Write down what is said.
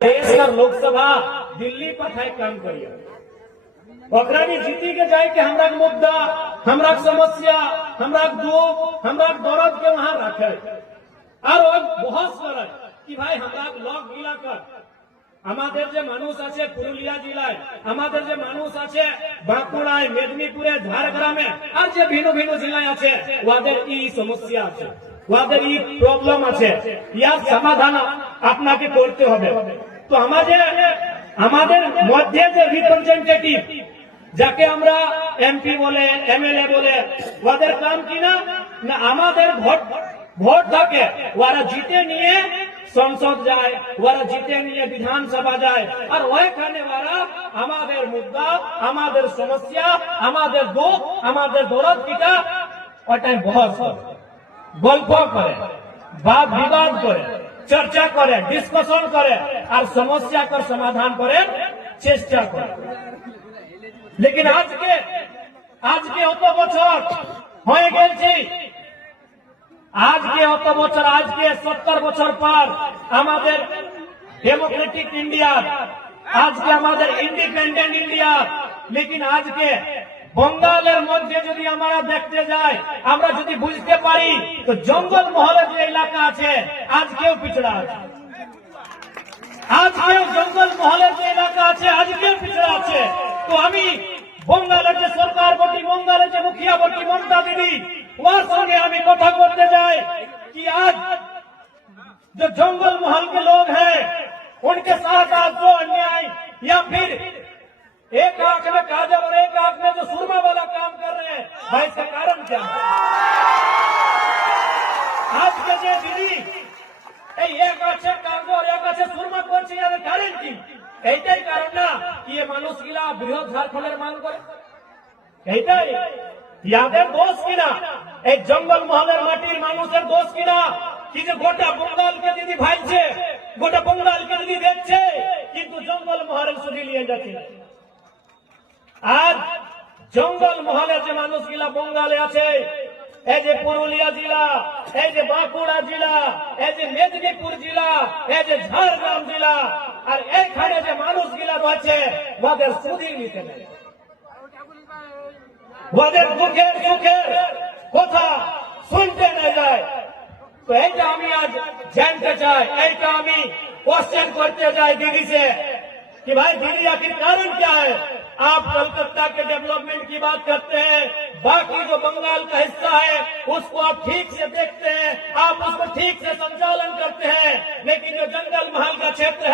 देश का लोकसभा दिल्ली पर है काम करिए ओकरानी जीती के जाए कि हमरा मुद्दा हमरा समस्या हमरा दुख हमरा दर्द के वहां रखे और बहुत सरल कि भाई हमरा लग मिला कर আমাদের যে মানুষ আছে পুরুলিয়া জেলায় আমাদের যে মানুষ আছে বাঁকুড়ায় মেদিনীপুরে ঝাড়গ্রামে আর যে ভিন্ন ভিন্ন জেলায় আছে ওদের এই সমস্যা আছে ওদের এই প্রবলেম আছে ইয়ার সমাধান আপনাকে করতে হবে তো আমাদের মধ্যে যে রিপ্রেজেন্টেটিভ যাকে আমরা এমপি বলে এমএলএ বলে ওদের কাম কি না আমাদের ভোট থাকে ওরা জিতে নিয়ে संसद जाए ওরা জিতে নিয়ে বিধানসভা যায় আর ওইখানে ওরা আমাদের মুদ্দা আমাদের সমস্যা আমাদের দুঃখ আমাদের দরদ কিটা ওটাই বহস করে গল্প করে বাদ বিবাদ করে চর্চা করে ডিসকাশন করে আর সমস্যা কর সমাধান করে চেষ্টা করে लेकिन आज के অত বছর হয়ে গেছে आज के অত বছর आज के 70 বছর পর আমাদের ডেমোক্রেটিক ইন্ডিয়া आज के আমাদের ইন্ডিপেন্ডেন্ট ইন্ডিয়া लेकिन आज के বঙ্গালের মধ্যে যদি আমরা দেখতে যাই আমরা যদি বুঝতে পারি তো জঙ্গল মহলের যে এলাকা আছে আজকেও পিছড়া আছে আজকেও জঙ্গল মহলের যে এলাকা আছে আজকেও পিছড়া আছে তো আমি বঙ্গালের যে সরকার বটি বঙ্গালের যে মুখিয়া বটি মমতা দিদি ওর সঙ্গে আমি কথা করতে যাই कि आज जो जंगल महल के लोग हैं उनके साथ आज जो अन्याय या फिर एक आंख में काजल और एक आंख में जो सुरमा वाला काम कर रहे हैं भाई इसका कारण क्या है आज के जो दीदी एक आंखे काजल और एक आंखे सुरमा করছে এর কারণ কি এইটাই কারণ না কি এই মানুষগুলা বৃহৎ ঝাড়খণ্ডের মান করে এইটাই ইয়াদের দোষ কিনা এই জঙ্গল মহলের মাটির মানুষের দোষ কিনা কি যে গোটা বঙ্গালকে দিদি ভাইছে গোটা বঙ্গালকে দিদি দেখছে কিন্তু জঙ্গল মহলের শুধু নিয়ে যাচ্ছে আজ জঙ্গল মহলের যে মানুষগুলা বঙ্গালে আছে এই যে পুরুলিয়া জেলা এই যে বাঁকুড়া জেলা এই যে মেদিনীপুর জেলা এই যে ঝাড়গ্রাম জেলা আর এইখানে যে মানুষগুলা রয়েছে ওদের শুধু নিতে নেই ওদের দুঃখের সুখের কথা শুনতে না যায় তো এইটা আমি আজ জানতে চাই এইটা আমি क्वेश्चन करते जाए दीदी से कि भाई दीदी आखिर कारण क्या है आप कलकत्ता के डेवलपमेंट की बात करते हैं बाकी जो बंगाल का हिस्सा है उसको आप ठीक से देखते हैं आप उसको ठीक से संचालन करते हैं लेकिन जो जंगल महल का क्षेत्र है